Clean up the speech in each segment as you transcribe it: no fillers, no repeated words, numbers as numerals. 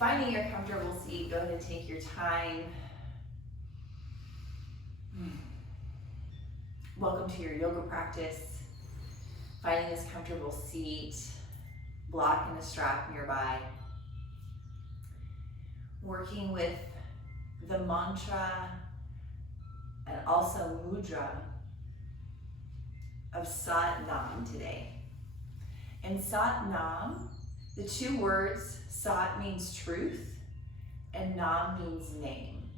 finding your comfortable seat, go ahead and take your time. Welcome to your yoga practice. Finding this comfortable seat, block and a strap nearby. Working with the mantra and also mudra of Sat Nam today. In Sat Nam, the two words, Sat means truth and Nam means name.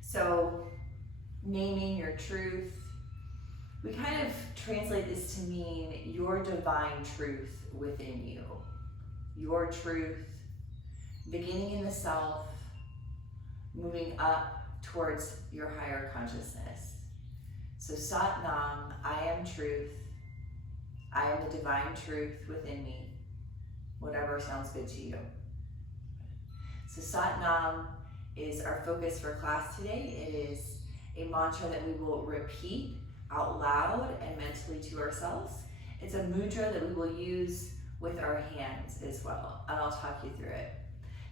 So naming your truth, we kind of translate this to mean your divine truth within you. Your truth, beginning in the self, moving up towards your higher consciousness. So Sat Nam, I am truth. I am the divine truth within me. Whatever sounds good to you. So Sat Nam is our focus for class today. It is a mantra that we will repeat out loud and mentally to ourselves. It's a mudra that we will use with our hands as well, and I'll talk you through it.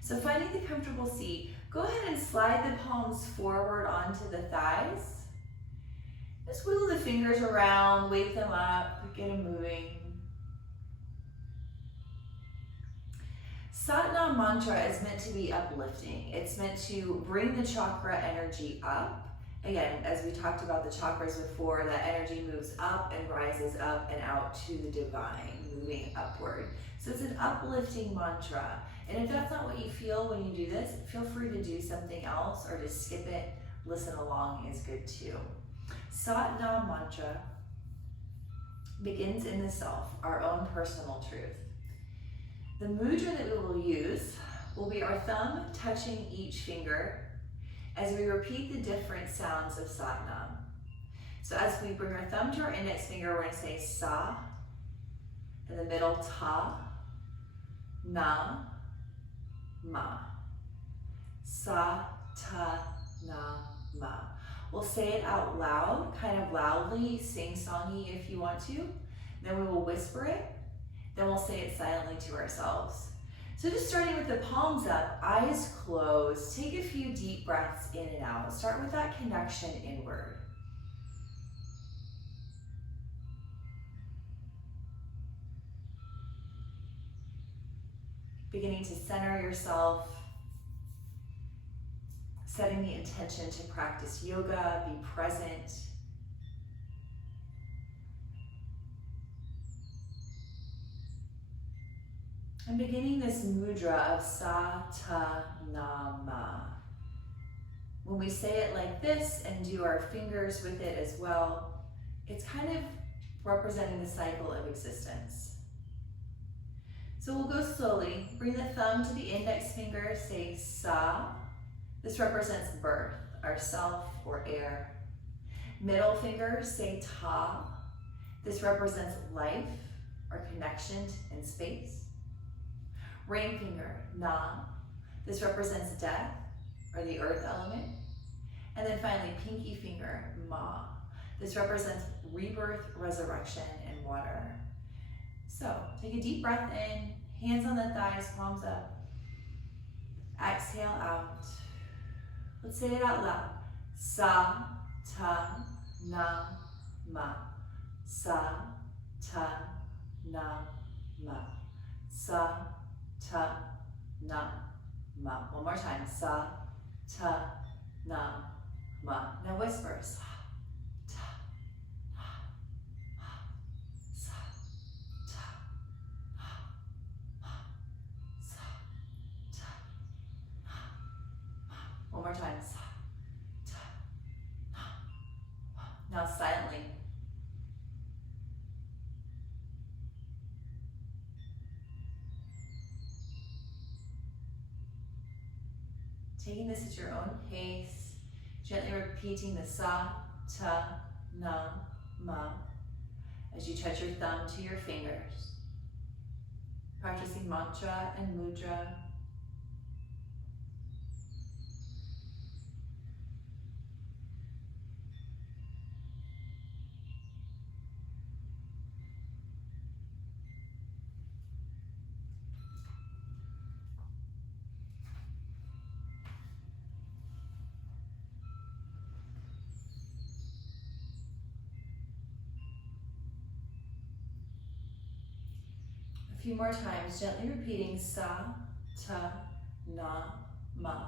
So finding the comfortable seat, go ahead and slide the palms forward onto the thighs. Just wiggle the fingers around, wake them up, get them moving. Sat Nam mantra is meant to be uplifting. It's meant to bring the chakra energy up. Again, as we talked about the chakras before, that energy moves up and rises up and out to the divine, moving upward. So it's an uplifting mantra. And if that's not what you feel when you do this, feel free to do something else or just skip it. Listen along is good too. Sat Nam mantra begins in the self, our own personal truth. The mudra that we will use will be our thumb touching each finger as we repeat the different sounds of Sat Nam. So as we bring our thumb to our index finger, we're going to say Sa, in the middle Ta, Na, Ma. Sa, Ta, Na, Ma. We'll say it out loud, kind of loudly, sing-songy if you want to. Then we will whisper it. Then we'll say it silently to ourselves. So just starting with the palms up, eyes closed, take a few deep breaths in and out. Start with that connection inward. Beginning to center yourself, setting the intention to practice yoga, be present. And beginning this mudra of Sa, Ta, Na, Ma. When we say it like this and do our fingers with it as well, it's kind of representing the cycle of existence. So we'll go slowly. Bring the thumb to the index finger, say Sa. This represents birth, our self or air. Middle finger, say Ta. This represents life, our connection in space. Ring finger, Na. This represents death, or the earth element. And then finally, pinky finger, Ma. This represents rebirth, resurrection, and water. So, take a deep breath in, hands on the thighs, palms up. Exhale out. Let's say it out loud. Sa, Ta, Na, Ma. Sa, Ta, Na, Ma. Sa, Ta, Na, Ma. One more time. Sa, Ta, Na, Ma. Now whisper. Sa, Ta, Na, Ma. Sa, Ta, Na, Ma. Sa, Ta, Na, Ma. One more time. Sa, Ta, Na, Ma. Now silently. Taking this at your own pace, gently repeating the Sa, Ta, Na, Ma as you touch your thumb to your fingers. Practicing mantra and mudra. A few more times, gently repeating sa, ta, na, ma.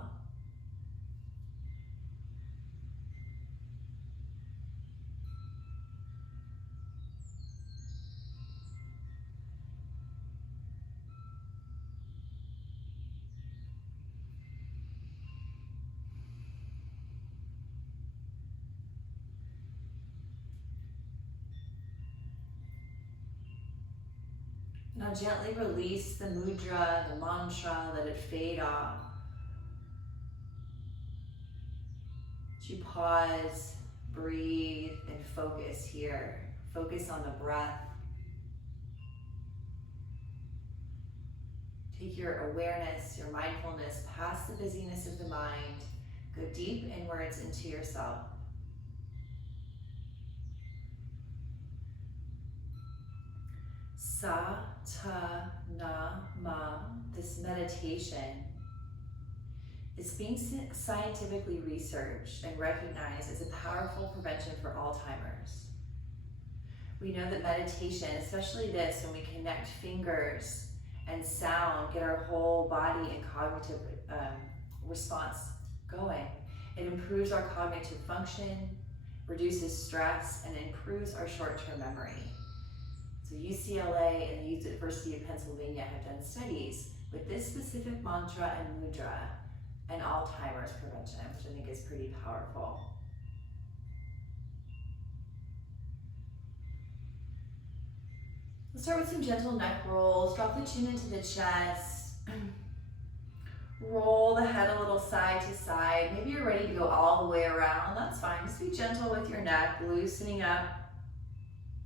Now gently release the mudra, the mantra, let it fade off. As you pause, breathe, and focus here. Focus on the breath. Take your awareness, your mindfulness past the busyness of the mind. Go deep inwards into yourself. Sa, ta, na, ma, this meditation is being scientifically researched and recognized as a powerful prevention for Alzheimer's. We know that meditation, especially this, when we connect fingers and sound, get our whole body and cognitive response going. It improves our cognitive function, reduces stress, and improves our short-term memory. So UCLA and the University of Pennsylvania have done studies with this specific mantra and mudra and Alzheimer's prevention, which I think is pretty powerful. Let's start with some gentle neck rolls. Drop the chin into the chest. Roll the head a little side to side. Maybe you're ready to go all the way around. That's fine. Just be gentle with your neck, loosening up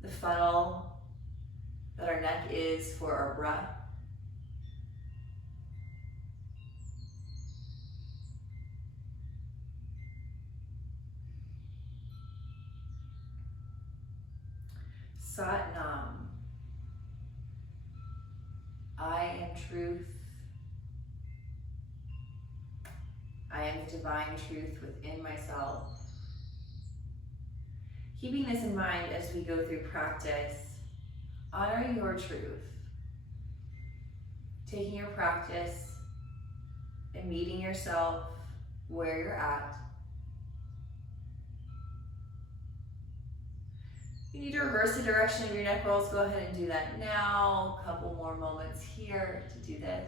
the funnel that our neck is for our breath. Sat Nam. I am truth. I am the divine truth within myself. Keeping this in mind as we go through practice, honor your truth. Taking your practice and meeting yourself where you're at. If you need to reverse the direction of your neck rolls, go ahead and do that now. A couple more moments here to do this.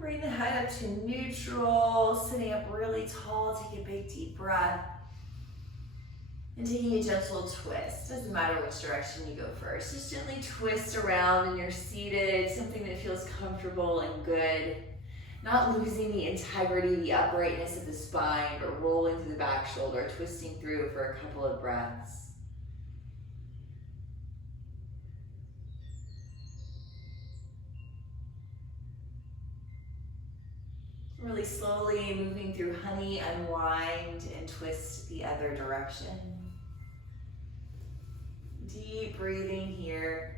Bring the head up to neutral, sitting up really tall. Take a big deep breath. And taking a gentle twist. Doesn't matter which direction you go first. Just gently twist around and you're seated, something that feels comfortable and good. Not losing the integrity, the uprightness of the spine, but rolling through the back shoulder, twisting through for a couple of breaths. Really slowly moving through honey, unwind and twist the other direction. Deep breathing here.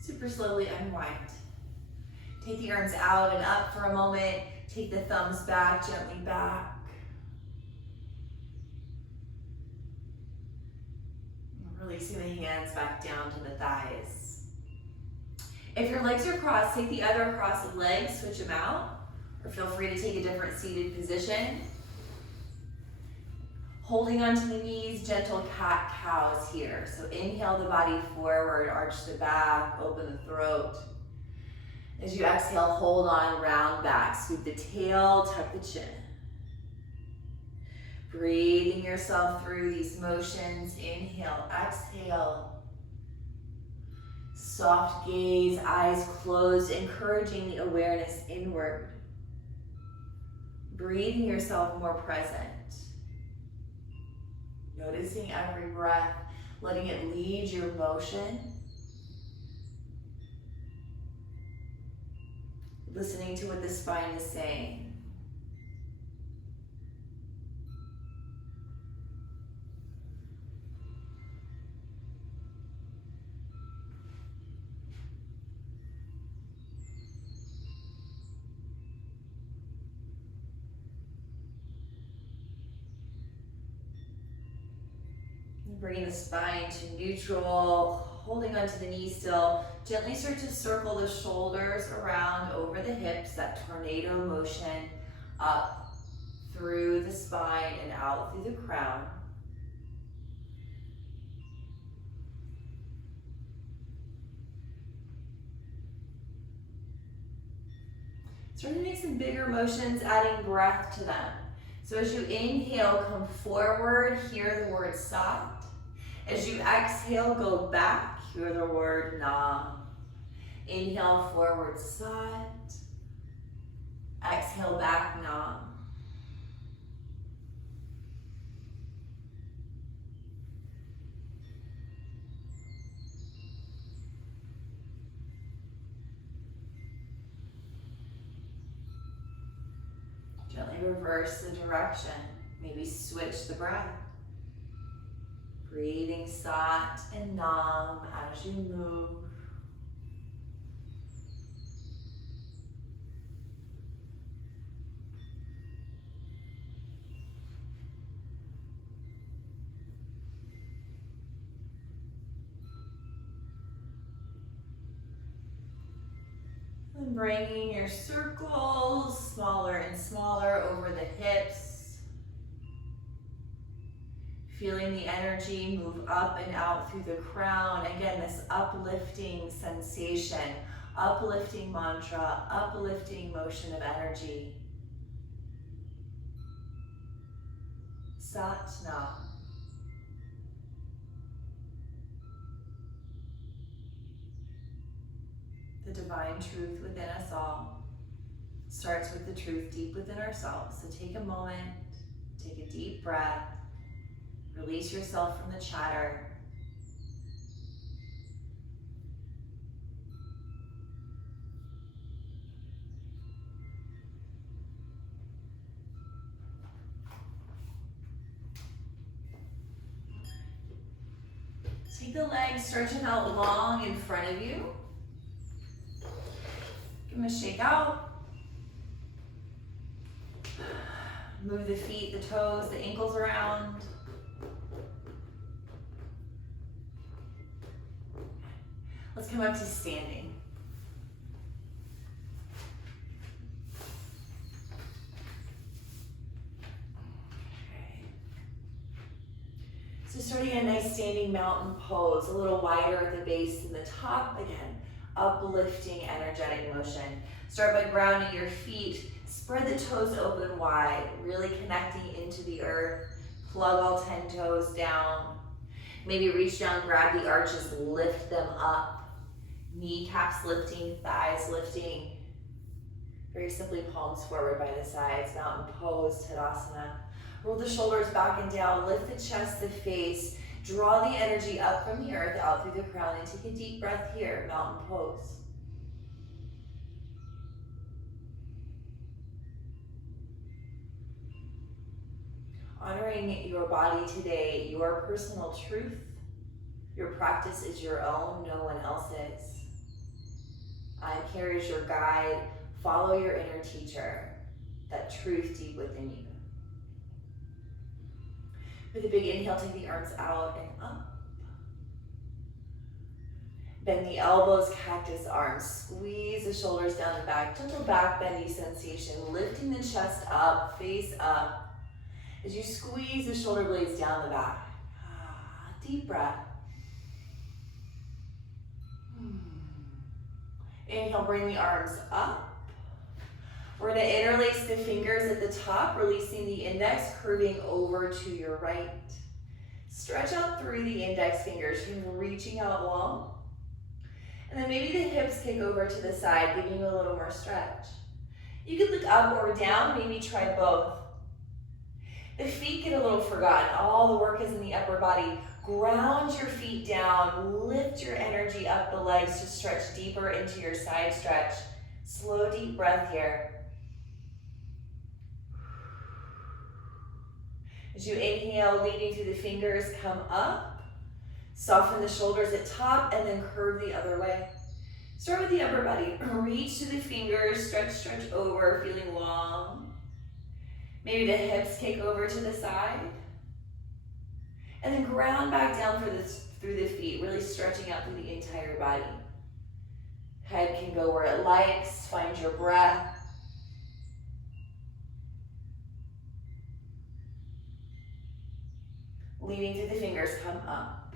Super slowly unwind. Take the arms out and up for a moment. Take the thumbs back, gently back. Releasing the hands back down to the thighs. If your legs are crossed, take the other crossed legs, switch them out, or feel free to take a different seated position. Holding onto the knees, gentle cat-cows here. So inhale the body forward, arch the back, open the throat. As you exhale, hold on, round back. Scoop the tail, tuck the chin. Breathing yourself through these motions. Inhale, exhale. Soft gaze, eyes closed, encouraging the awareness inward. Breathing yourself more present. Noticing every breath, letting it lead your motion. Listening to what the spine is saying. Bringing the spine to neutral, holding onto the knee still. Gently start to circle the shoulders around over the hips, that tornado motion up through the spine and out through the crown. Start to make some bigger motions, adding breath to them. So as you inhale, come forward, hear the word sat. As you exhale, go back, hear the word nam. Inhale, forward, sat. Exhale, back, nam. Gently reverse the direction. Maybe switch the breath. Breathing sat and nam as you move. And bringing your circles smaller and smaller over the hips. Feeling the energy move up and out through the crown. Again, this uplifting sensation, uplifting mantra, uplifting motion of energy. Sat Nam. The divine truth within us all starts with the truth deep within ourselves. So take a moment, take a deep breath. Release yourself from the chatter. Take the legs, stretch them out long in front of you. Give them a shake out. Move the feet, the toes, the ankles around. Let's come up to standing. Okay. So starting a nice standing mountain pose, a little wider at the base than the top. Again, uplifting, energetic motion. Start by grounding your feet. Spread the toes open wide, really connecting into the earth. Plug all 10 toes down. Maybe reach down, grab the arches, lift them up. Kneecaps lifting, thighs lifting. Very simply, palms forward by the sides, mountain pose, Tadasana. Roll the shoulders back and down, lift the chest, the face. Draw the energy up from the earth, out through the crown, and take a deep breath here, mountain pose. Honoring your body today, your personal truth. Your practice is your own, no one else's. I am here as your guide. Follow your inner teacher, that truth deep within you. With a big inhale, take the arms out and up. Bend the elbows, cactus arms. Squeeze the shoulders down the back. Gentle back bendy sensation. Lifting the chest up, face up. As you squeeze the shoulder blades down the back. Deep breath. Inhale, bring the arms up. We're going to interlace the fingers at the top, releasing the index, curving over to your right. Stretch out through the index fingers, reaching out long. And then maybe the hips kick over to the side, giving you a little more stretch. You could look up or down, maybe try both. The feet get a little forgotten. All the work is in the upper body. Ground your feet down, lift your energy up the legs to stretch deeper into your side stretch. Slow, deep breath here. As you inhale, leading through the fingers, come up. Soften the shoulders at top and then curve the other way. Start with the upper body. Reach to the fingers, stretch, stretch over, feeling long. Maybe the hips kick over to the side. And then ground back down through the feet, really stretching out through the entire body. Head can go where it likes. Find your breath. Leading through the fingers, come up.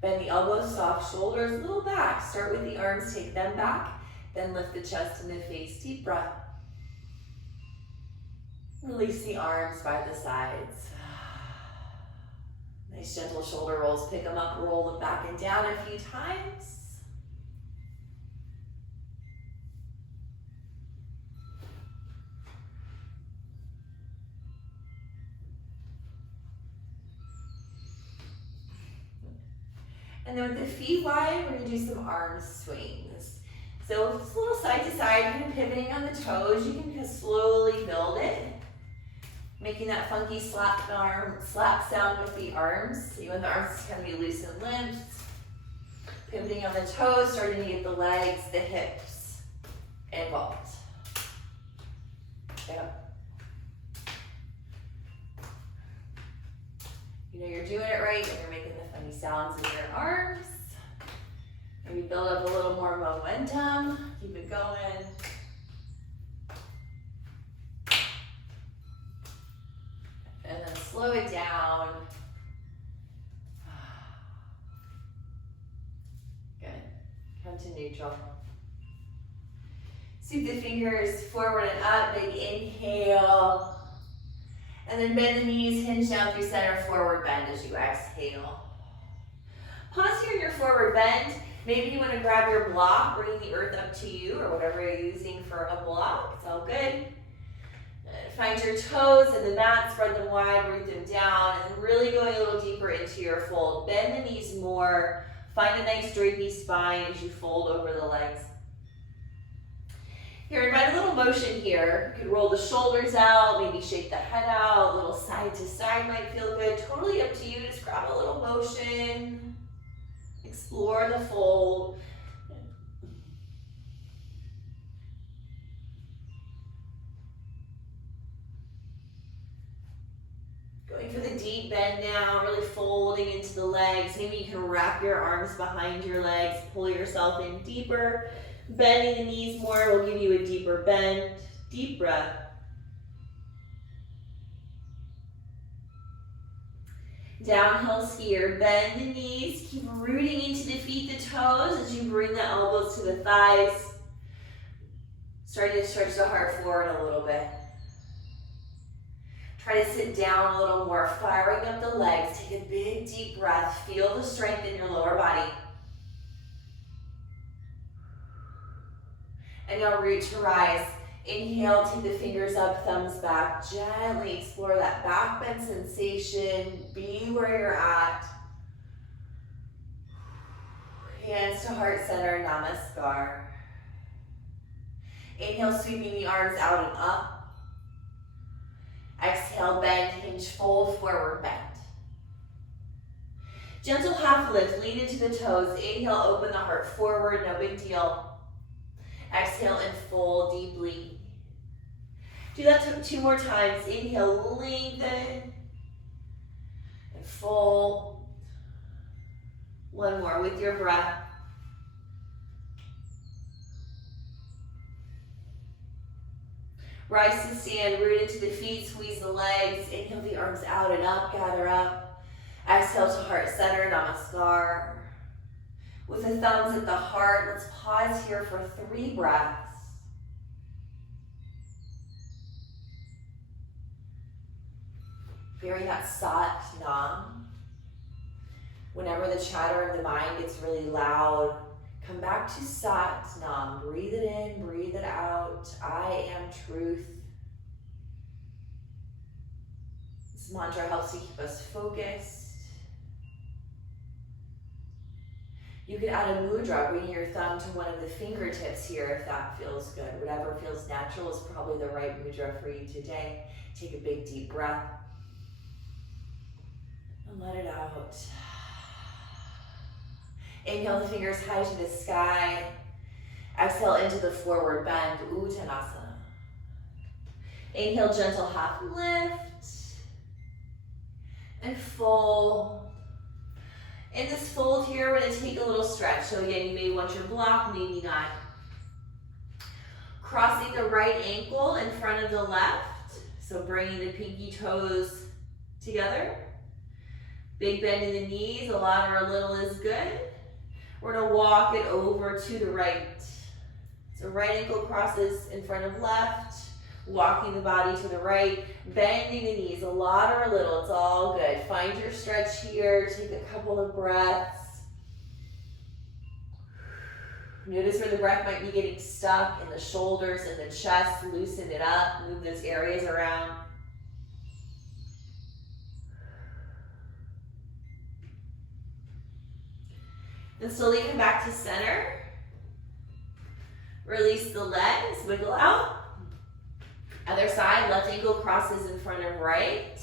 Bend the elbows, soft shoulders, a little back. Start with the arms, take them back. Then lift the chest and the face. Deep breath. Release the arms by the sides. Nice gentle shoulder rolls. Pick them up, roll them back and down a few times. And then with the feet wide, we're gonna do some arm swings. So just a little side to side, kind of pivoting on the toes. You can just slowly build it. Making that funky slap sound with the arms. So you want the arms to kind of be loose and limp. Pivoting on the toes, starting to get the legs, the hips involved. Yeah. You know you're doing it right when you're making the funny sounds with your arms. Maybe build up a little more momentum. Keep it going. And then slow it down. Good. Come to neutral. Sweep the fingers forward and up. Big inhale. And then bend the knees, hinge down through center, forward bend as you exhale. Pause here in your forward bend. Maybe you want to grab your block, bring the earth up to you, or whatever you're using for a block. It's all good. Find your toes in the mat, spread them wide, root them down, and really going a little deeper into your fold. Bend the knees more. Find a nice drapey spine as you fold over the legs. Here, invite a little motion here. You could roll the shoulders out, maybe shake the head out, a little side to side might feel good. Totally up to you. Just grab a little motion. Explore the fold. Going for the deep bend now, really folding into the legs. Maybe you can wrap your arms behind your legs, pull yourself in deeper. Bending the knees more will give you a deeper bend. Deep breath. Downhill skier, bend the knees, keep rooting into the feet, the toes as you bring the elbows to the thighs. Starting to stretch the heart forward a little bit. Try to sit down a little more, firing up the legs. Take a big deep breath. Feel the strength in your lower body. And now root to rise. Inhale, take the fingers up, thumbs back. Gently explore that back bend sensation. Be where you're at. Hands to heart center, namaskar. Inhale, sweeping the arms out and up. Exhale, bend, hinge, fold, forward bend. Gentle half lift, lean into the toes. Inhale, open the heart forward, no big deal. Exhale and fold deeply. Do that 2 more times. Inhale, lengthen. And fold. 1 more with your breath. Rise to stand, root into the feet, squeeze the legs. Inhale the arms out and up, gather up. Exhale to heart center, namaskar. With the thumbs at the heart, let's pause here for 3 breaths. Feeling that sat nam. Whenever the chatter of the mind gets really loud, Come back to Sat Nam. Breathe it in, breathe it out. I am truth. This mantra helps to keep us focused. You can add a mudra, bringing your thumb to one of the fingertips here if that feels good. Whatever feels natural is probably the right mudra for you today. Take a big deep breath and let it out. Inhale the fingers high to the sky. Exhale into the forward bend, Uttanasana. Inhale, gentle half lift and fold. In this fold here, we're going to take a little stretch. So again, you may want your block, maybe not. Crossing the right ankle in front of the left. So bringing the pinky toes together. Big bend in the knees, a lot or a little is good. We're going to walk it over to the right. So right ankle crosses in front of left. Walking the body to the right, bending the knees, a lot or a little, it's all good. Find your stretch here, take a couple of breaths. Notice where the breath might be getting stuck in the shoulders and the chest, loosen it up, move those areas around. Then slowly come back to center. Release the legs, wiggle out. Other side, left ankle crosses in front of right.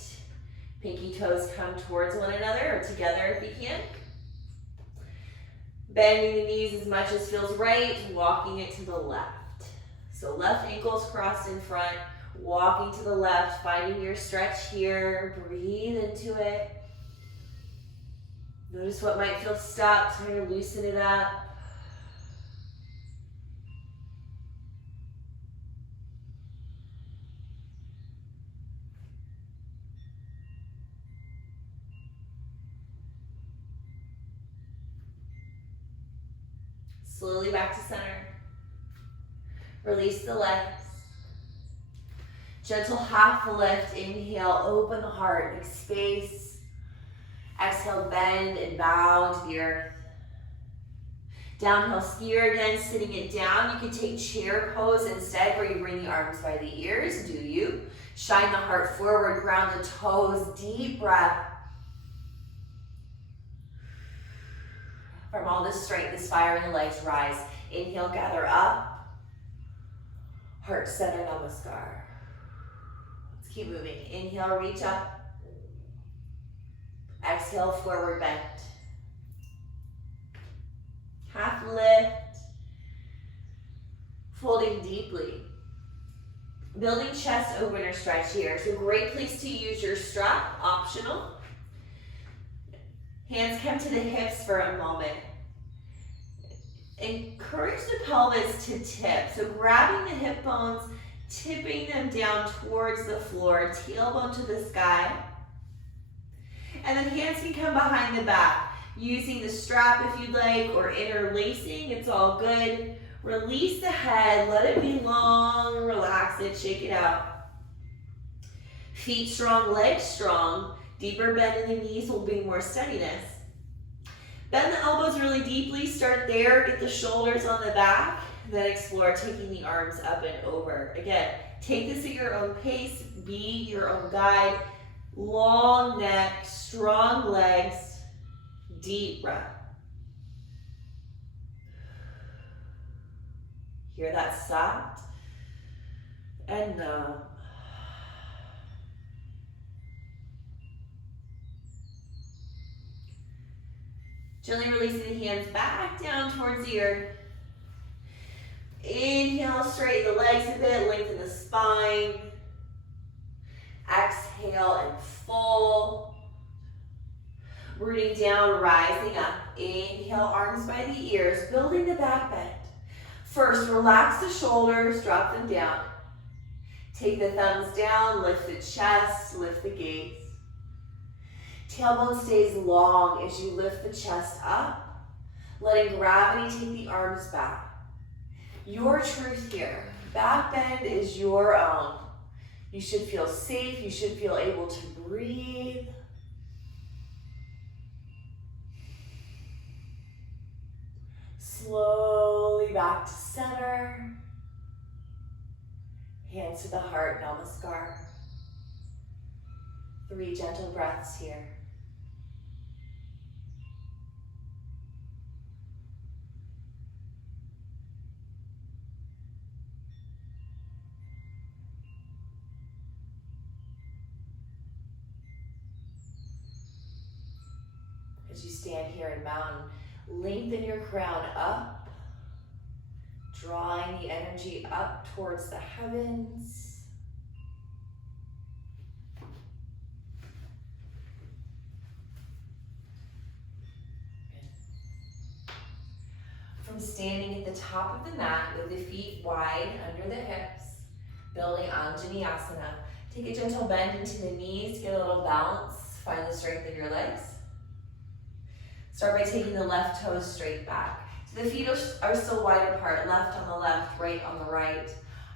Pinky toes come towards one another or together if you can. Bending the knees as much as feels right, walking it to the left. So left ankles crossed in front, walking to the left, finding your stretch here. Breathe into it. Notice what might feel stuck, trying to loosen it up. Slowly back to center. Release the legs. Gentle half lift. Inhale, open the heart, make space. Exhale, bend and bow to the earth. Downhill skier again, sitting it down. You can take chair pose instead, where you bring the arms by the ears. Do you? Shine the heart forward, ground the toes, deep breath. From all this strength, this fire in the legs, rise. Inhale, gather up. Heart center, namaskar. Let's keep moving. Inhale, reach up. Exhale, forward bend. Half lift. Folding deeply. Building chest opener stretch here. So great place to use your strap, optional. Hands come to the hips for a moment. Encourage the pelvis to tip. So grabbing the hip bones, tipping them down towards the floor, tailbone to the sky. And then hands can come behind the back. Using the strap if you'd like, or interlacing, it's all good. Release the head, let it be long, relax it, shake it out. Feet strong, legs strong. Deeper bend in the knees will bring more steadiness. Bend the elbows really deeply, start there, get the shoulders on the back, then explore taking the arms up and over. Again, take this at your own pace, be your own guide. Long neck, strong legs, deep breath. Hear that sat and nam. Gently releasing the hands back down towards the earth. Inhale, straighten the legs a bit, lengthen the spine. Exhale and fold. Rooting down, rising up. Inhale, arms by the ears, building the back bend. First, relax the shoulders, drop them down. Take the thumbs down, lift the chest, lift the gaze. Tailbone stays long as you lift the chest up, letting gravity take the arms back. Your truth here. Back bend is your own. You should feel safe. You should feel able to breathe. slowly back to center. Hands to the heart, namaskar. 3 gentle breaths here. As you stand here in mountain, lengthen your crown up, drawing the energy up towards the heavens. From standing at the top of the mat with the feet wide under the hips, building Anjaneyasana, take a gentle bend into the knees, get a little bounce, find the strength in your legs. Start by taking the left toes straight back. So the feet are still wide apart, left on the left, right on the right.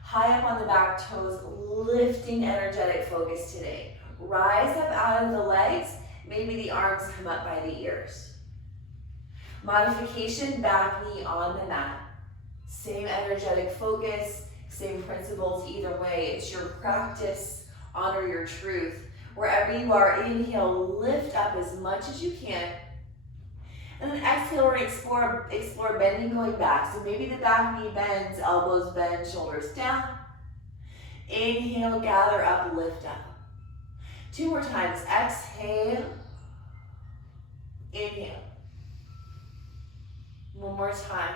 High up on the back toes, lifting energetic focus today. Rise up out of the legs, maybe the arms come up by the ears. Modification, back knee on the mat. Same energetic focus, same principles either way. It's your practice, honor your truth. Wherever you are, inhale, lift up as much as you can. And then exhale, we're gonna explore bending going back. So maybe the back knee bends, elbows bend, shoulders down. Inhale, gather up, lift up. 2 more times, exhale, inhale. 1 more time.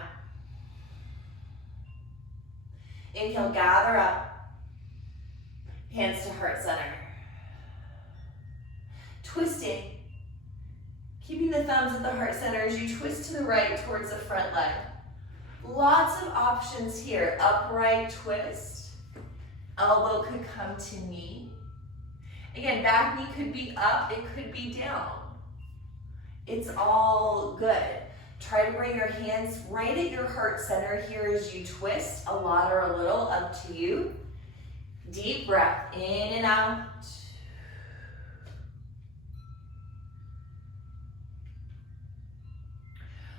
Inhale, gather up. Hands to heart center. Twisting. Keeping the thumbs at the heart center as you twist to the right towards the front leg. Lots of options here. Upright twist. Elbow could come to knee. Again, back knee could be up, it could be down. It's all good. Try to bring your hands right at your heart center here as you twist, a lot or a little, up to you. Deep breath, in and out.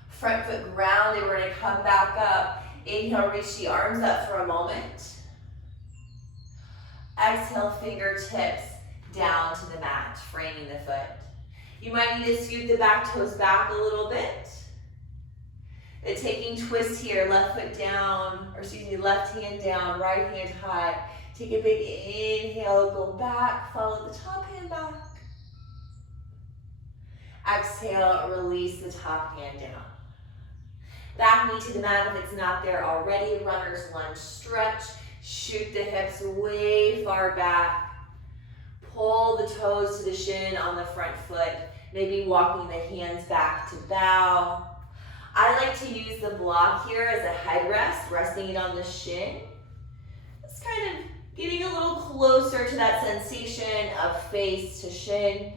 Front foot grounded, we're gonna come back up. Inhale, reach the arms up for a moment. Exhale, fingertips down to the mat, framing the foot. You might need to scoot the back toes back a little bit. The taking twist here, left foot down, or excuse me, left hand down, right hand high. Take a big inhale, go back, follow the top hand back. Exhale, release the top hand down. Back knee to the mat if it's not there already. Runner's lunge stretch. Shoot the hips way far back. Pull the toes to the shin on the front foot. Maybe walking the hands back to bow. I like to use the block here as a headrest, resting it on the shin. It's kind of getting a little closer to that sensation of face to shin.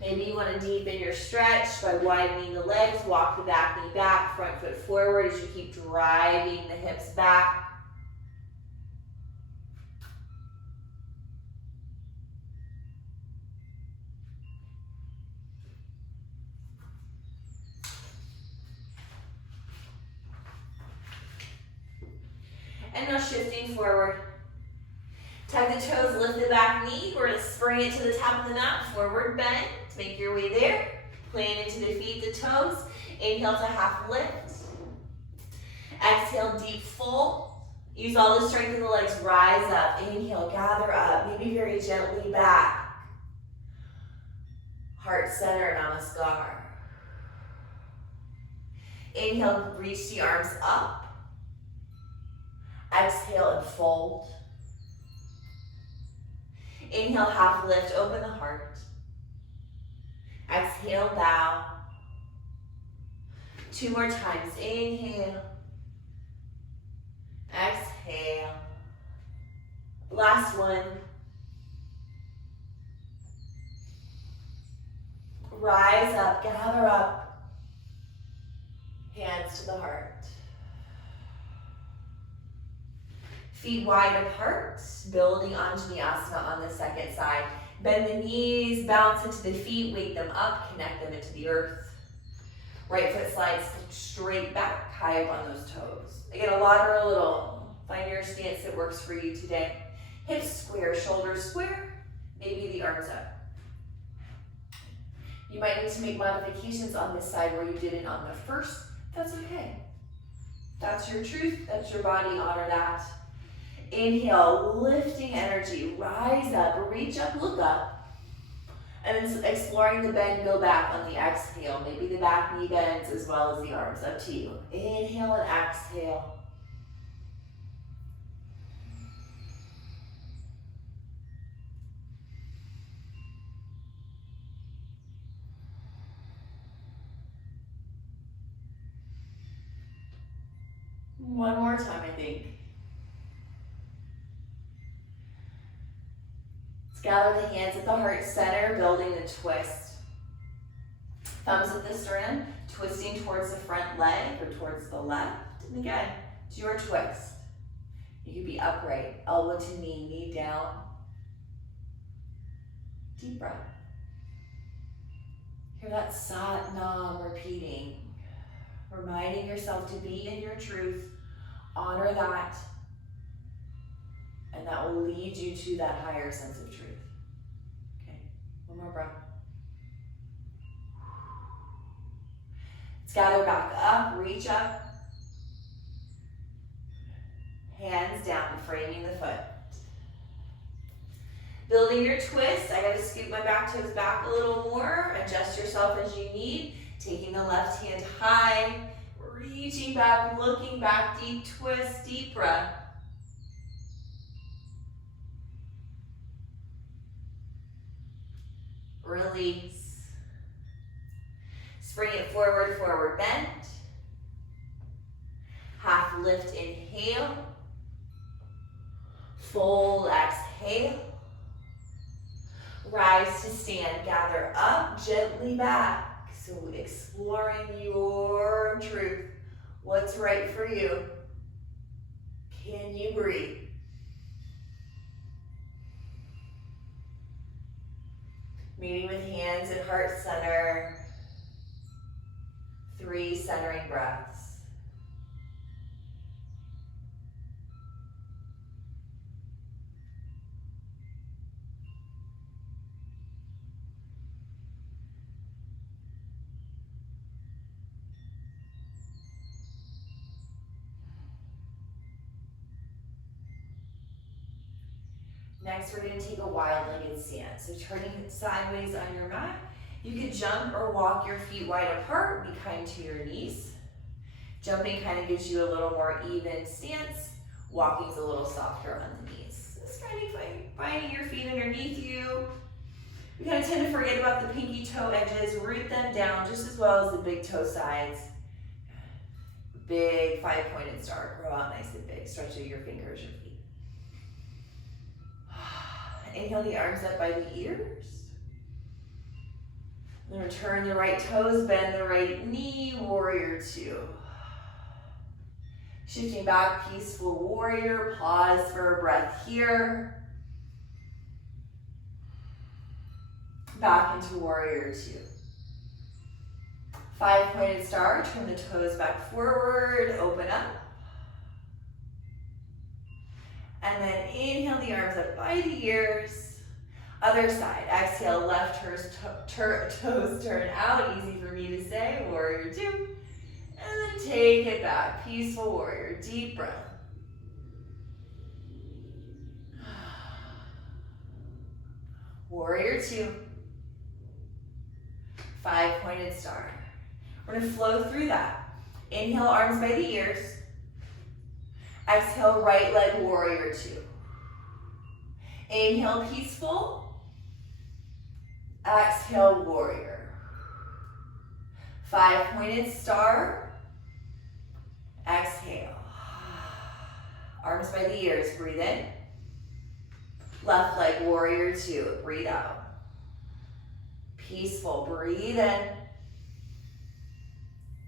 Maybe you want to deepen your stretch by widening the legs, walk the back knee back, front foot forward as you keep driving the hips back. And now shifting forward. Tug the toes, lift the back knee. We're gonna spring it to the top of the mat, forward bend. Make your way there. Plant into the feet, the toes. Inhale to half lift. Exhale, deep fold. Use all the strength in the legs, rise up. Inhale, gather up, maybe very gently back. Heart center, namaskar. Inhale, reach the arms up. Exhale and fold. Inhale, half lift, open the heart. Exhale, bow. 2 more times. Inhale. Exhale. Last one. Rise up, gather up. Hands to the heart. Feet wide apart, building Anjaneyasana on the second side. Bend the knees, bounce into the feet, wake them up, connect them into the earth. Right foot slides straight back, high up on those toes. Again, a lot or a little. Find your stance that works for you today. Hips square, shoulders square, maybe the arms up. You might need to make modifications on this side where you didn't on the first. That's okay. That's your truth, that's your body, honor that. Inhale, lifting energy, rise up, reach up, look up. And then exploring the bend, go back on the exhale. Maybe the back knee bends as well as the arms, up to you. Inhale and exhale. One more time, I think. Let's gather the hands at the heart center, building the twist. Thumbs at the sternum, twisting towards the front leg or towards the left. And again, do your twist. You could be upright, elbow to knee down. Deep breath. Hear that Sat Nam repeating. Reminding yourself to be in your truth, honor that, and that will lead you to that higher sense of truth. Okay, one more breath. Let's gather back up, reach up. Hands down, framing the foot. Building your twist, I gotta scoop my back toes back a little more, adjust yourself as you need. Taking the left hand high, reaching back, looking back, deep twist, deep breath. Release. Spring it forward, forward bend. Half lift, inhale. Fold, exhale. Rise to stand, gather up, gently back. So exploring your truth. What's right for you? Can you breathe? Meeting with hands at heart center. 3 centering breaths. Next, we're going to take a wide-legged stance. So turning sideways on your mat, you could jump or walk your feet wide apart, be kind to your knees. Jumping kind of gives you a little more even stance. Walking's a little softer on the knees. Just kind of finding your feet underneath you. We kind of tend to forget about the pinky toe edges, root them down just as well as the big toe sides. Big 5-pointed star, grow out nice and big. Stretch out your fingers, your feet. Inhale the arms up by the ears. Then return the right toes, bend the right knee, warrior 2. Shifting back, peaceful warrior, pause for a breath here. Back into warrior 2. 5-pointed star, turn the toes back forward, open up. And then inhale the arms up by the ears. Other side, exhale, left toes turn out. Easy for me to say, warrior 2. And then take it back, peaceful warrior, deep breath. Warrior 2. 5-pointed star. We're gonna flow through that. Inhale, arms by the ears. Exhale, right leg, warrior 2. Inhale, peaceful. Exhale, warrior. 5-pointed star. Exhale. Arms by the ears, breathe in. Left leg, warrior 2, breathe out. Peaceful, breathe in.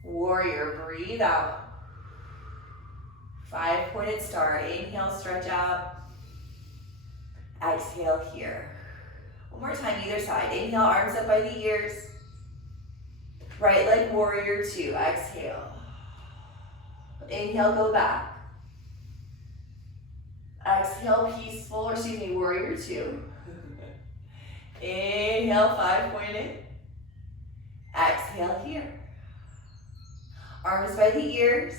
Warrior, breathe out. 5-pointed star, inhale, stretch out. Exhale here. One more time, either side. Inhale, arms up by the ears. Right leg, warrior two. Exhale. Inhale, go back. Exhale, peaceful, or excuse me, warrior two. Inhale, 5-pointed. Exhale here. Arms by the ears.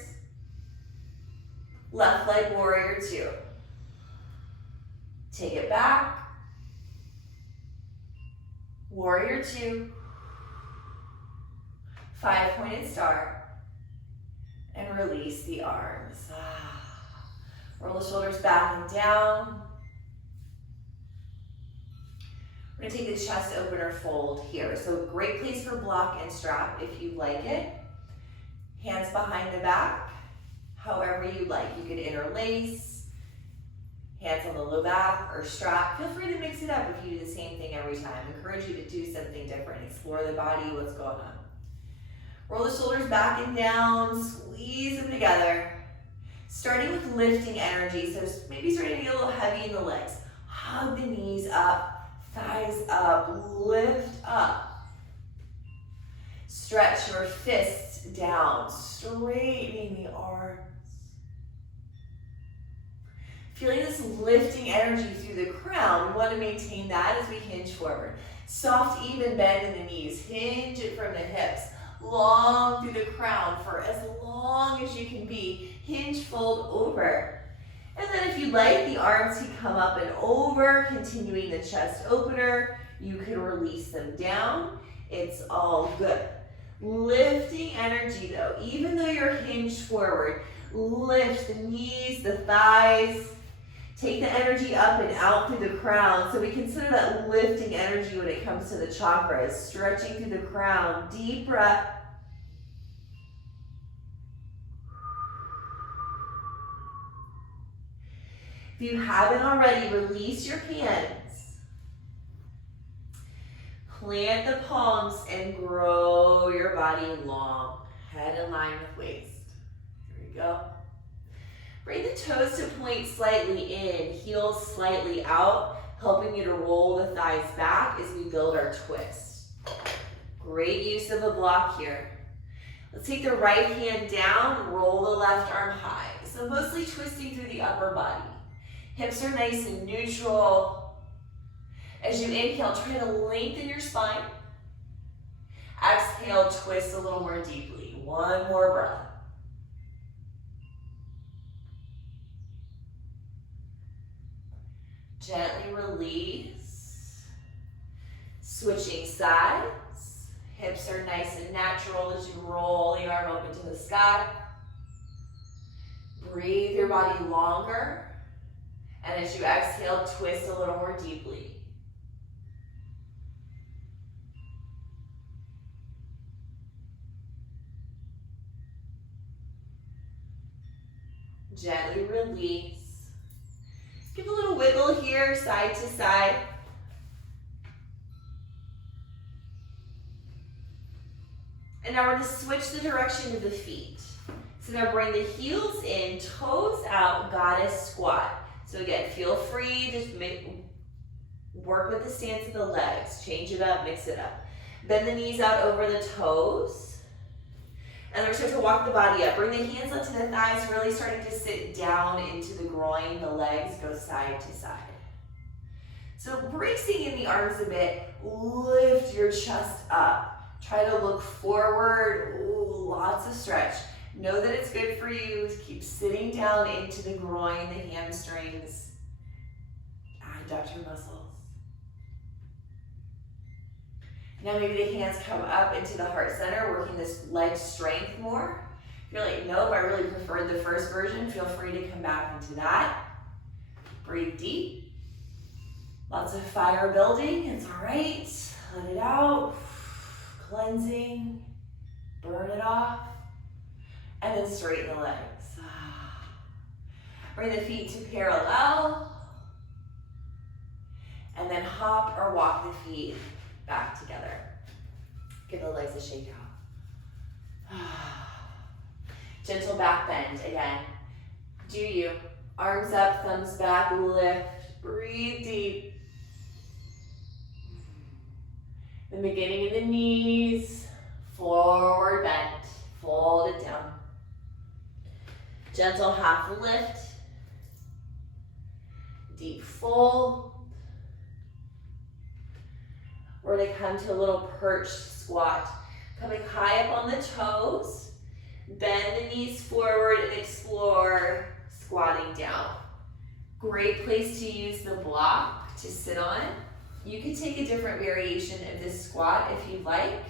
Left leg, warrior two. Take it back. Warrior two. 5-pointed star. And release the arms. Roll the shoulders back and down. We're gonna take the chest opener fold here. So great place for block and strap if you like it. Hands behind the back, however you like. You could interlace, hands on the low back or strap. Feel free to mix it up if you do the same thing every time. I encourage you to do something different. Explore the body, what's going on. Roll the shoulders back and down, squeeze them together. Starting with lifting energy, so maybe starting to get a little heavy in the legs. Hug the knees up, thighs up, lift up. Stretch your fists down, straightening the arms. Feeling this lifting energy through the crown, we want to maintain that as we hinge forward. Soft, even bend in the knees, hinge it from the hips. Long through the crown for as long as you can be. Hinge, fold over. And then if you'd like, the arms can come up and over, continuing the chest opener. You can release them down. It's all good. Lifting energy though, even though you're hinged forward, lift the knees, the thighs. Take the energy up and out through the crown. So we consider that lifting energy when it comes to the chakras, stretching through the crown. Deep breath. If you haven't already, release your hands. Plant the palms and grow your body long. Head in line with waist. Here we go. Bring the toes to point slightly in, heels slightly out, helping you to roll the thighs back as we build our twist. Great use of a block here. Let's take the right hand down, roll the left arm high. So mostly twisting through the upper body. Hips are nice and neutral. As you inhale, try to lengthen your spine. Exhale, twist a little more deeply. One more breath. Gently release. Switching sides. Hips are nice and natural as you roll the arm open to the sky. Breathe your body longer. And as you exhale, twist a little more deeply. Gently release. Give a little wiggle here, side to side. And now we're going to switch the direction of the feet. So now bring the heels in, toes out, goddess squat. So again, feel free to work with the stance of the legs. Change it up, mix it up. Bend the knees out over the toes. And then we're starting to walk the body up. Bring the hands up to the thighs, really starting to sit down into the groin. The legs go side to side. So bracing in the arms a bit, lift your chest up. Try to look forward. Ooh, lots of stretch. Know that it's good for you to keep sitting down into the groin, the hamstrings, adductor muscles. Now maybe the hands come up into the heart center, working this leg strength more. If you're like, nope, I really preferred the first version, feel free to come back into that. Breathe deep. Lots of fire building, it's all right. Let it out. Cleansing. Burn it off. And then straighten the legs. Bring the feet to parallel. And then hop or walk the feet back together. Give the legs a shake out. Gentle back bend again. Do you. Arms up, thumbs back, lift. Breathe deep. Then beginning in the knees, forward bend, fold it down. Gentle half lift, deep fold. We're gonna come to a little perched squat. Coming high up on the toes, bend the knees forward and explore squatting down. Great place to use the block to sit on. You can take a different variation of this squat if you'd like.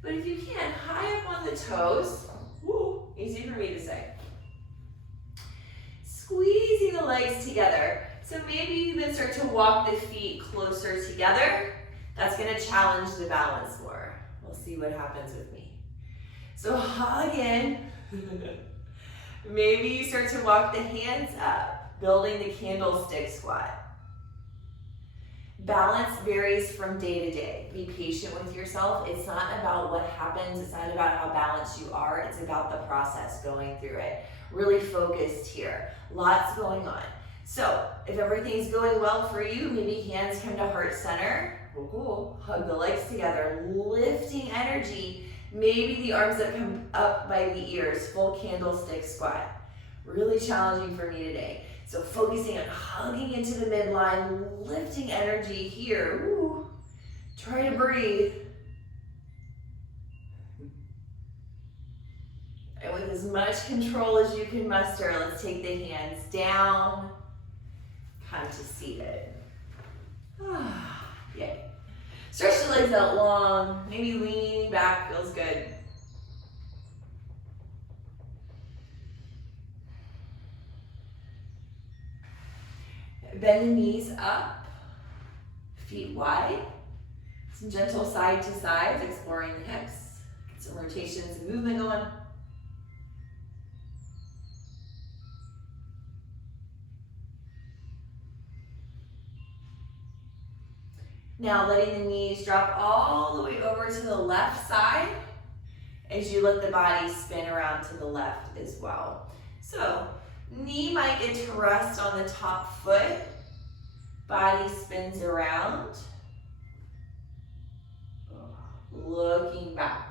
But if you can, high up on the toes, woo, easy for me to say. Squeezing the legs together. So maybe you even start to walk the feet closer together. That's gonna challenge the balance more. We'll see what happens with me. So hug in. Maybe you start to walk the hands up, building the candlestick squat. Balance varies from day to day. Be patient with yourself. It's not about what happens. It's not about how balanced you are. It's about the process going through it. Really focused here. Lots going on. So if everything's going well for you, maybe hands come to heart center. Cool. Hug the legs together, lifting energy. Maybe the arms that come up by the ears, full candlestick squat. Really challenging for me today. So focusing on hugging into the midline, lifting energy here. Woo. Try to breathe. And with as much control as you can muster, let's take the hands down. Come to seated. Yay. Stretch the legs out long. Maybe leaning back feels good. Bend the knees up, feet wide. Some gentle side to sides, exploring the hips. Get some rotations and movement going. Now letting the knees drop all the way over to the left side as you let the body spin around to the left as well. So knee might get to rest on the top foot. Body spins around. Looking back.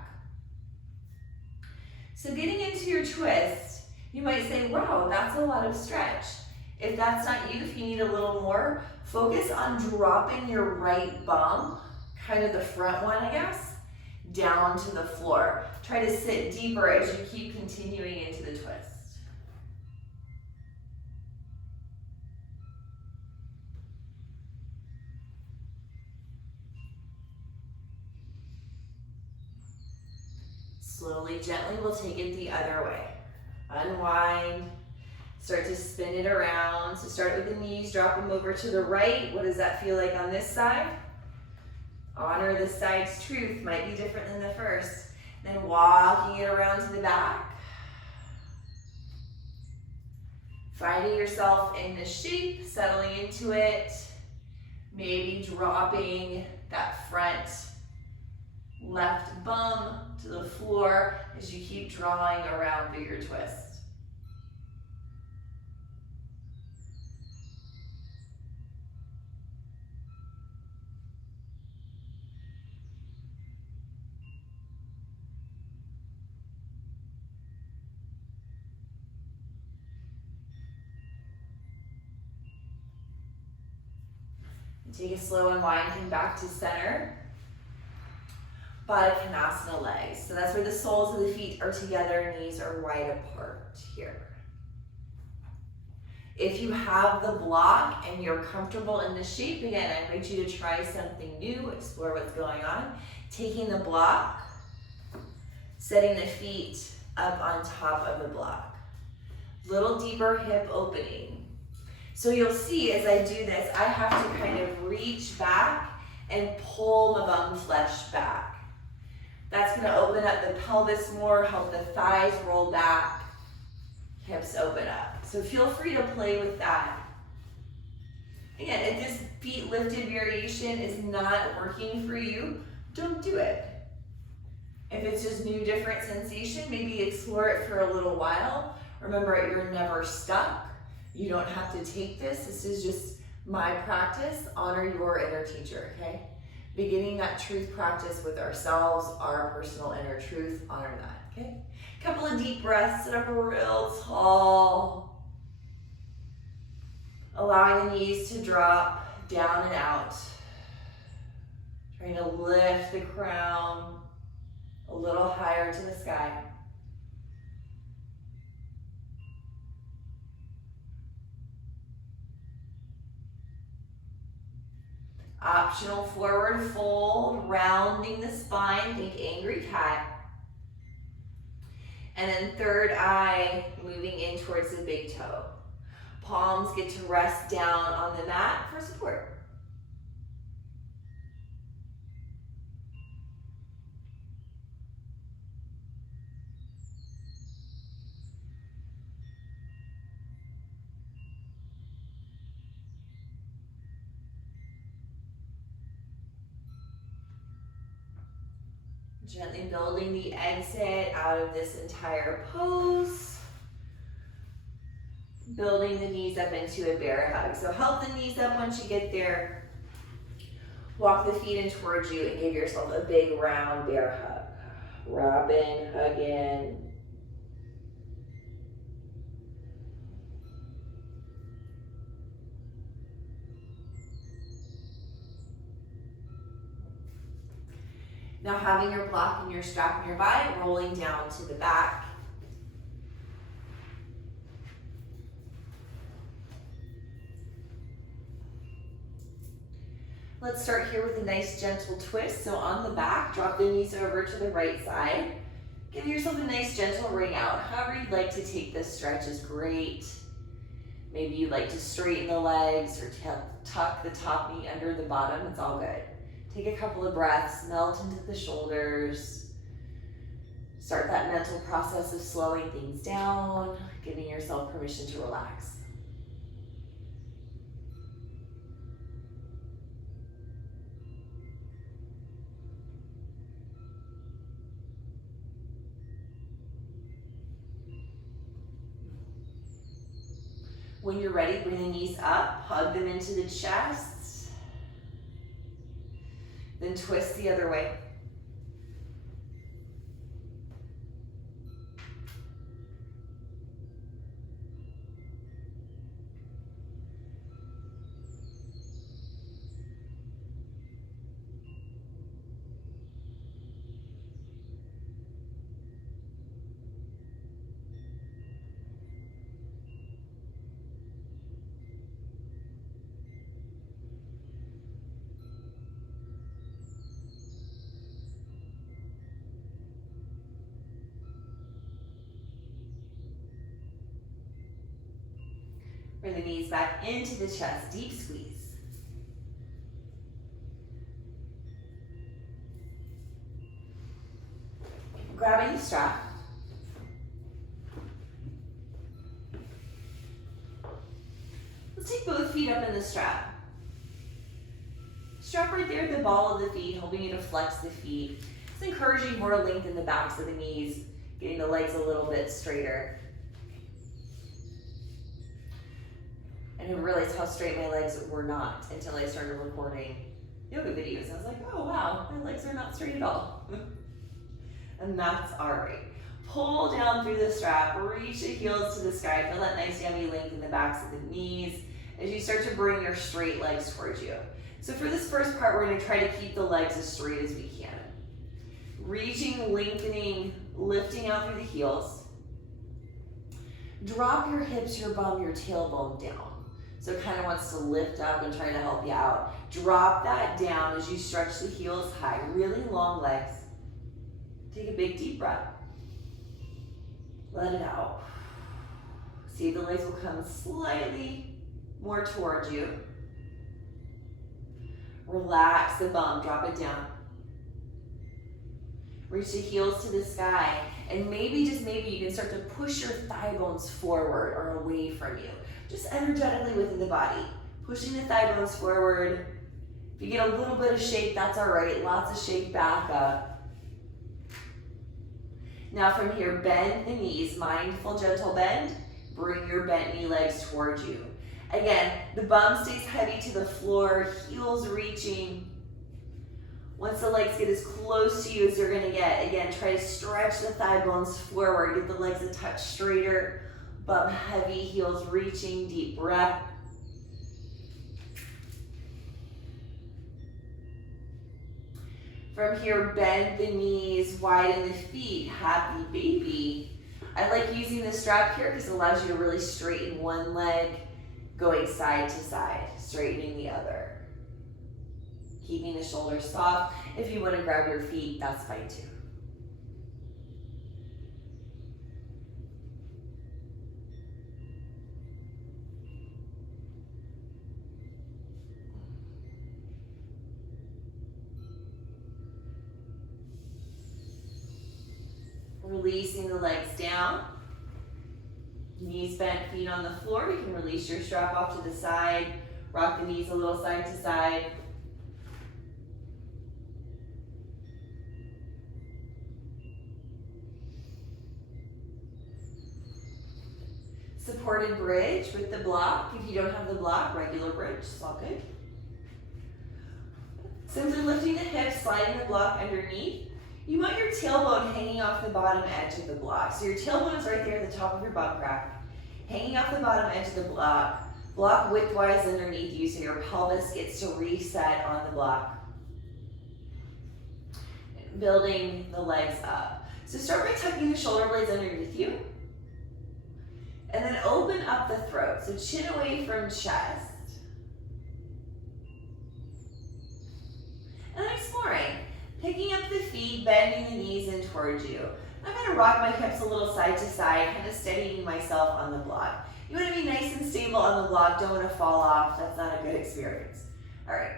So getting into your twist, you might say, wow, that's a lot of stretch. If that's not you, if you need a little more, focus on dropping your right bum, kind of the front one, I guess, down to the floor. Try to sit deeper as you keep continuing into the twist. Slowly, gently, we'll take it the other way. Unwind. Start to spin it around. So start with the knees, drop them over to the right. What does that feel like on this side? Honor the side's truth. Might be different than the first. Then walking it around to the back. Finding yourself in the shape, settling into it. Maybe dropping that front left bum to the floor as you keep drawing around through your twist. Take a slow unwinding back to center. Baddha Konasana legs. So that's where the soles of the feet are together, knees are wide apart here. If you have the block and you're comfortable in the shape, again, I invite you to try something new, explore what's going on. Taking the block, setting the feet up on top of the block. Little deeper hip opening. So you'll see as I do this, I have to kind of reach back and pull the bum flesh back. That's gonna open up the pelvis more, help the thighs roll back, hips open up. So feel free to play with that. Again, if this feet lifted variation is not working for you, don't do it. If it's just new, different sensation, maybe explore it for a little while. Remember, you're never stuck. You don't have to take this. This is just my practice. Honor your inner teacher, okay? Beginning that truth practice with ourselves, our personal inner truth, honor that, okay? Couple of deep breaths, sit up real tall. Allowing the knees to drop down and out. Trying to lift the crown a little higher to the sky. Optional forward fold, rounding the spine, think angry cat. And then third eye, moving in towards the big toe. Palms get to rest down on the mat for support. Gently building the exit out of this entire pose. Building the knees up into a bear hug. So help the knees up once you get there. Walk the feet in towards you and give yourself a big round bear hug. Robin, hug in. Now having your block and your strap nearby, rolling down to the back. Let's start here with a nice gentle twist. So on the back, drop the knees over to the right side. Give yourself a nice gentle ring out. However you'd like to take this stretch is great. Maybe you'd like to straighten the legs or tuck the top knee under the bottom. It's all good. Take a couple of breaths, melt into the shoulders. Start that mental process of slowing things down, giving yourself permission to relax. When you're ready, bring the knees up, hug them into the chest. Then twist the other way. Bring the knees back into the chest, deep squeeze. Grabbing the strap. Let's take both feet up in the strap. Strap right there at the ball of the feet, helping you to flex the feet. It's encouraging more length in the backs of the knees, getting the legs a little bit straighter. I didn't realize how straight my legs were not until I started recording yoga videos. I was like, oh wow, my legs are not straight at all. And that's all right. Pull down through the strap, reach the heels to the sky. Feel that nice yummy length in the backs of the knees as you start to bring your straight legs towards you. So for this first part, we're gonna try to keep the legs as straight as we can. Reaching, lengthening, lifting out through the heels. Drop your hips, your bum, your tailbone down. So it kind of wants to lift up and try to help you out. Drop that down as you stretch the heels high. Really long legs. Take a big deep breath. Let it out. See, the legs will come slightly more towards you. Relax the bum, drop it down. Reach the heels to the sky. And maybe, just maybe, you can start to push your thigh bones forward or away from you. Just energetically within the body. Pushing the thigh bones forward. If you get a little bit of shake, that's all right. Lots of shake back up. Now from here, bend the knees. Mindful, gentle bend. Bring your bent knee legs towards you. Again, the bum stays heavy to the floor, heels reaching. Once the legs get as close to you as you're gonna get, again, try to stretch the thigh bones forward, get the legs a touch straighter, bum heavy, heels reaching, deep breath. From here, bend the knees, widen the feet, happy baby. I like using the strap here because it allows you to really straighten one leg, going side to side, straightening the other. Keeping the shoulders soft. If you want to grab your feet, that's fine too. Releasing the legs down. Knees bent, feet on the floor. You can release your strap off to the side. Rock the knees a little side to side. Supported bridge with the block. If you don't have the block, regular bridge, it's all good. Simply lifting the hips, sliding the block underneath. You want your tailbone hanging off the bottom edge of the block. So your tailbone is right there at the top of your bum crack, hanging off the bottom edge of the block, block widthwise underneath you so your pelvis gets to reset on the block. Building the legs up. So start by tucking the shoulder blades underneath you. And then open up the throat. So chin away from chest. And then exploring. Picking up the feet, bending the knees in towards you. I'm gonna rock my hips a little side to side, kind of steadying myself on the block. You wanna be nice and stable on the block, don't wanna fall off, that's not a good experience. All right,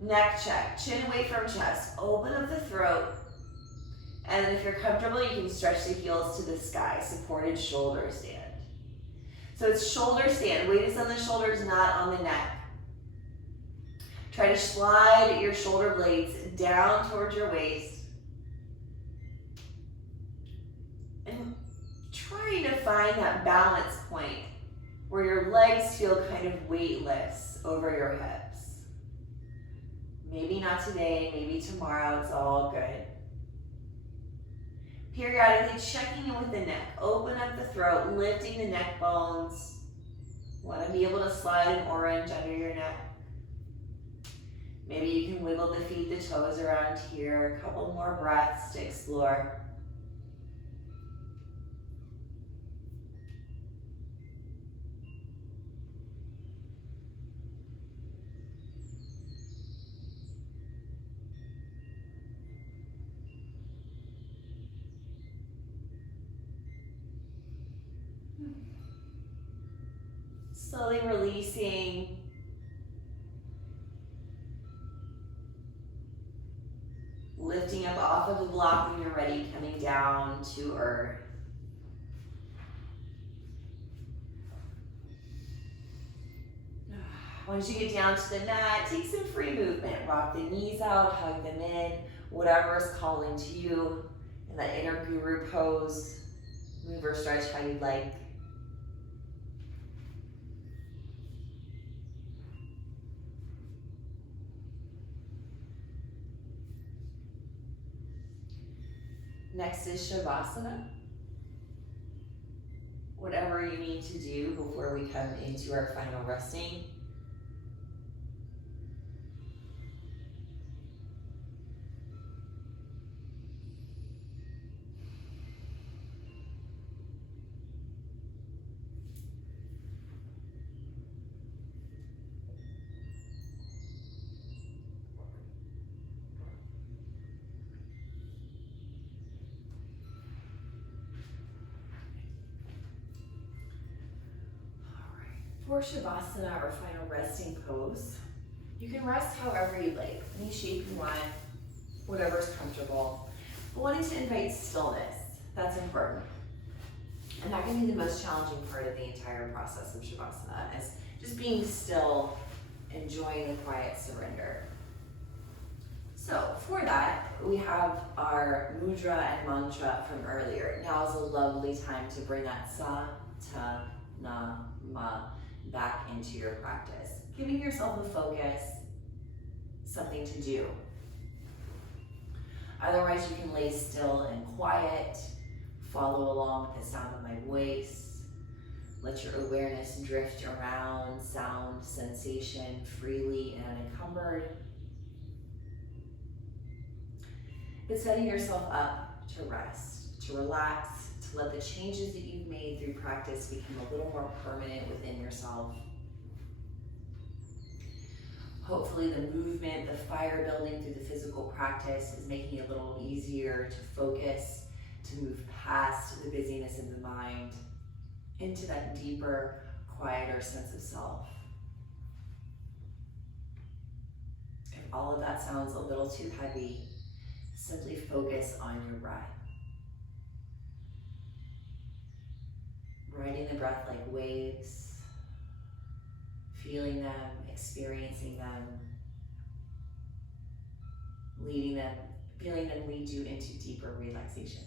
neck check, chin away from chest, open up the throat, and then if you're comfortable, you can stretch the heels to the sky, supported shoulder stand. So it's shoulder stand, weight is on the shoulders, not on the neck. Try to slide your shoulder blades down towards your waist. And trying to find that balance point where your legs feel kind of weightless over your hips. Maybe not today, maybe tomorrow, it's all good. Periodically checking in with the neck. Open up the throat, lifting the neck bones. Want to be able to slide an orange under your neck. Maybe you can wiggle the feet, the toes around here. A couple more breaths to explore. Slowly releasing. Lifting up off of the block when you're ready, coming down to earth. Once you get down to the mat, take some free movement. Rock the knees out, hug them in, whatever is calling to you in that inner guru pose. Move or stretch how you'd like. Next is Shavasana. Whatever you need to do before we come into our final resting. For Shavasana, our final resting pose, you can rest however you like, any shape you want, whatever's comfortable. But wanting to invite stillness, that's important. And that can be the most challenging part of the entire process of Shavasana, is just being still, enjoying the quiet surrender. So for that, we have our mudra and mantra from earlier. Now is a lovely time to bring that sa, ta, na, ma back into your practice. Giving yourself a focus, something to do. Otherwise, you can lay still and quiet. Follow along with the sound of my voice. Let your awareness drift around sound, sensation freely and unencumbered. But setting yourself up to rest, to relax, to let the changes that you've made through practice become a little more permanent within yourself. Hopefully the movement, the fire building through the physical practice is making it a little easier to focus, to move past the busyness of the mind into that deeper, quieter sense of self. If all of that sounds a little too heavy, simply focus on your breath. Riding the breath like waves, feeling them, experiencing them, leading them, feeling them lead you into deeper relaxation.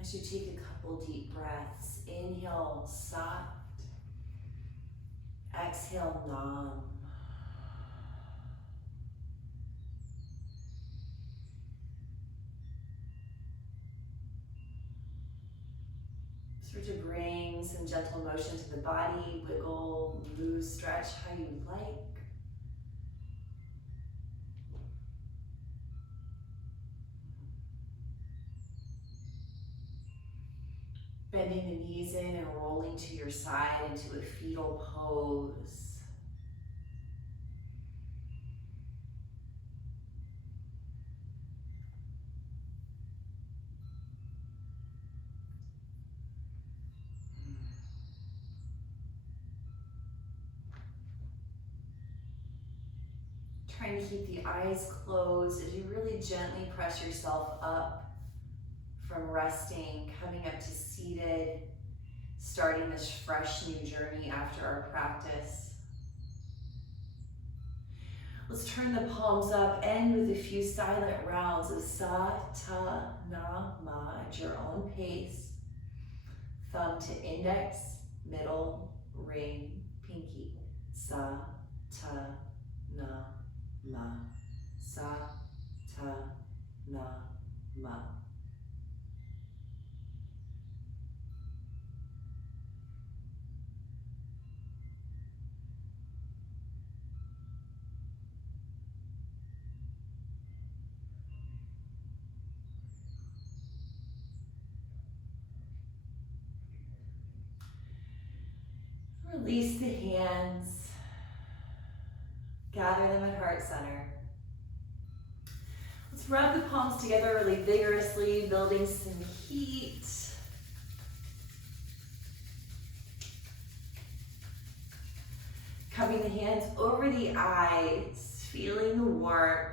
As you take a couple deep breaths, inhale soft, exhale, nam. Start to bring some gentle motion to the body, wiggle, move, stretch how you like. Bending the knees in and rolling to your side into a fetal pose. Trying to keep the eyes closed as you really gently press yourself up from resting, coming up to seated, starting this fresh new journey after our practice. Let's turn the palms up, end with a few silent rounds of sa, ta, na, ma at your own pace. Thumb to index, middle, ring, pinky. Sa, ta, na, ma. Sa, ta, na, ma. Release the hands. Gather them at heart center. Let's rub the palms together really vigorously, building some heat. Cupping the hands over the eyes, feeling the warmth.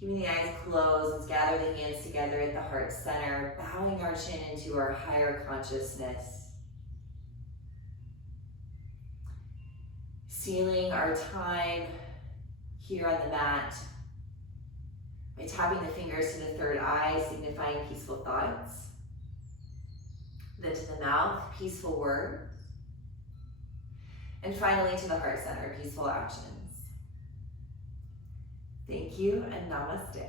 Keeping the eyes closed, let's gather the hands together at the heart center, bowing our chin into our higher consciousness. Sealing our time here on the mat by tapping the fingers to the third eye, signifying peaceful thoughts. Then to the mouth, peaceful words. And finally to the heart center, peaceful actions. Thank you and namaste.